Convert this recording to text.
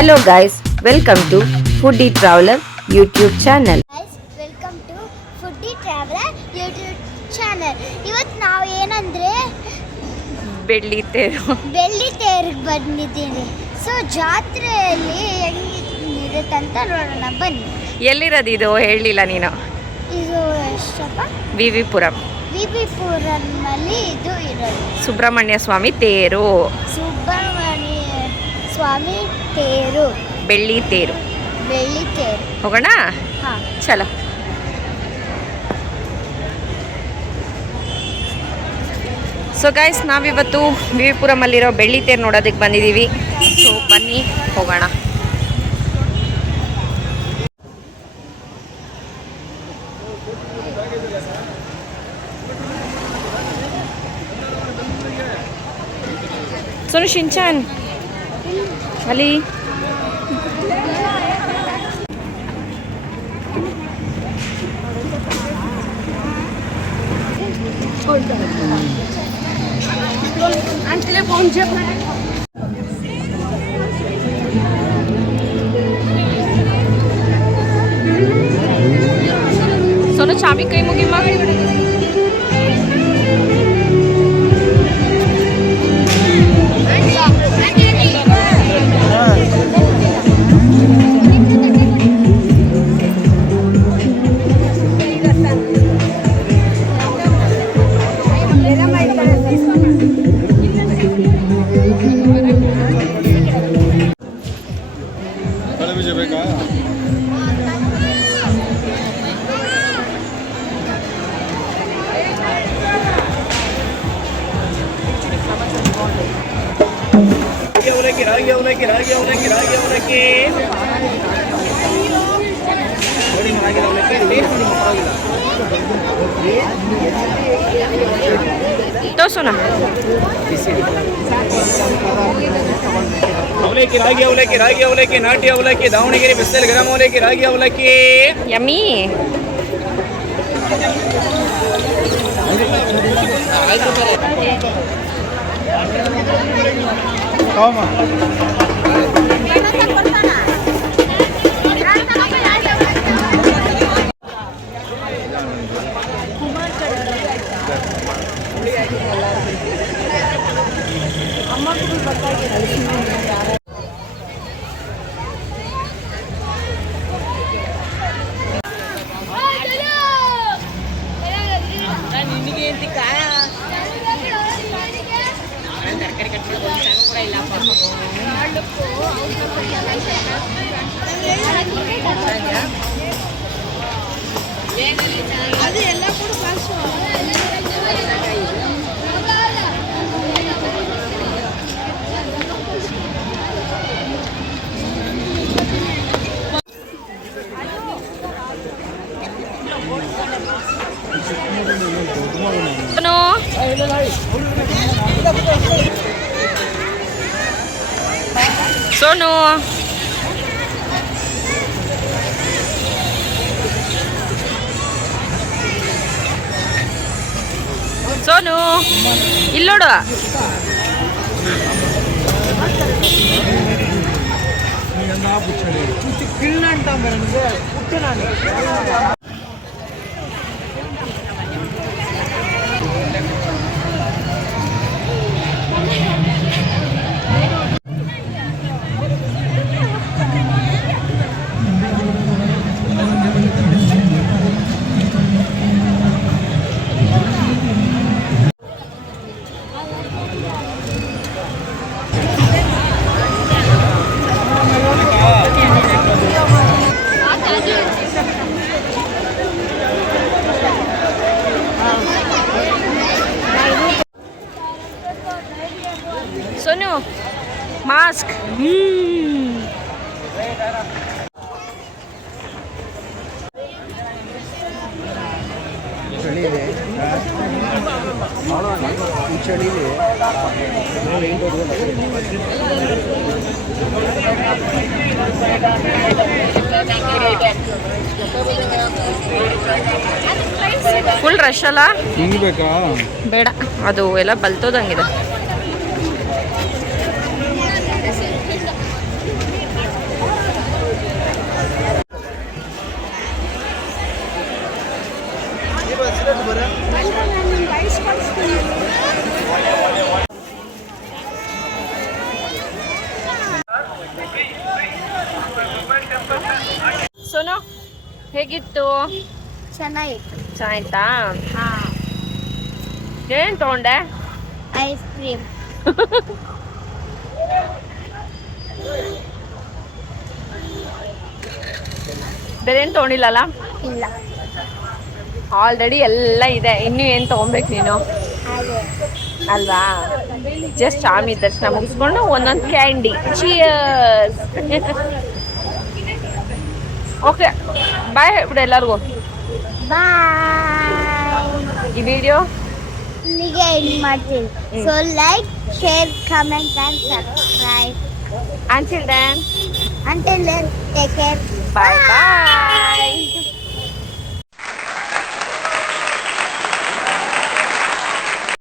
Hello guys, welcome to Foodie Traveler YouTube channel. Guys, welcome to Foodie Traveler YouTube channel. ಇವತ್ತು ನಾವು ಏನಂದ್ರೆ ಬೆಳ್ಳಿ ತೇರಿಗೆ ಬಂದಿದ್ದೀನಿ. ಸೊ ಜಾತ್ರೆಯಲ್ಲಿ ಹೆಂಗಿರುತ್ತೆ ಅಂತ ನೋಡೋಣ ಬನ್ನಿ. ಎಲ್ಲಿರೋದು ಇದು ಹೇಳಿಲ್ಲ ನೀನು. ಇದು ಎಷ್ಟಪ್ಪ? ವಿವಿಪುರಂನಲ್ಲಿ ಇದು ಇರೋದು. ಸುಬ್ರಹ್ಮಣ್ಯ ಸ್ವಾಮಿ ತೇರು. ಸುಬ್ರಹ್ಮಣ್ಯ ಸ್ವಾಮಿ ತೇರು. ಬೆಳ್ಳಿ ತೇರು. ಹೋಗೋಣ. ಹಾಂ ಚಲೋ. ಸೊ ಗೈಸ್, ನಾವಿವತ್ತು ವಿವಿಪುರಮಲ್ಲಿರೋ ಬೆಳ್ಳಿ ತೇರು ನೋಡೋದಕ್ಕೆ ಬಂದಿದ್ದೀವಿ. ಸೊ ಬನ್ನಿ ಹೋಗೋಣ. ಸೋನು ಶಿಂಚಾನ್ ಅಲ್ಲಿ सोनू चाबी कई मुगी माँ तो सुना ಅವಲಕ್ಕಿ ರಾಗಿ ಅವಲಕ್ಕಿ ನಾಟಿ ಅವಲಕ್ಕಿ ದಾವಣಗೆರೆ ಬಿಸಿಲು ಗರಂ ಅವಲಕ್ಕಿ ರಾಗಿ ಅವಲಕ್ಕಿ ಯಮ್ಮಿ. सोनू सोनू इल्लोडु सोनू मास्क. ಫುಲ್ ರಶ್ ಅಲ್ಲ? ಬೇಡ, ಅದು ಎಲ್ಲ ಬಲ್ತೋದಂಗಿದೆ. ಹೇಗಿತ್ತು? ಚೆನ್ನಾಗಿತ್ತು. ಚೆನ್ನಾಯ್ತಾ? ಹಾಂ, ಏನ್ ತಗೊಂಡೆ? Ice cream. ಬೇರೆ ಏನು ತಗೊಂಡಿಲ್ಲಲ್ಲ? ಇಲ್ಲ, ಆಲ್ರೆಡಿ ಎಲ್ಲ ಇದೆ, ಇನ್ನು ಏನು ತಗೊಬೇಕು ನೀನು ಹಾಗೆ ಅಲ್ವಾ? ಜಸ್ಟ್ ಸ್ವಾಮಿ ದರ್ಶನ ಮುಗಿಸ್ಕೊಂಡು ಒಂದೊಂದು ಕ್ಯಾಂಡಿ. ಚಿಯರ್ಸ್. ಓಕೆ, ಬಾಯ್ ಹೇಳ್ಬಿಡು ಎಲ್ಲರಿಗೂ. ಬಾಯ್. ಈ ವಿಡಿಯೋ ಇಲ್ಲಿಗೆ ಎಂಡ್ ಮಾಡ್ತೀನಿ. So like, share, comment and subscribe. Until then, Until then, take care. bye bye.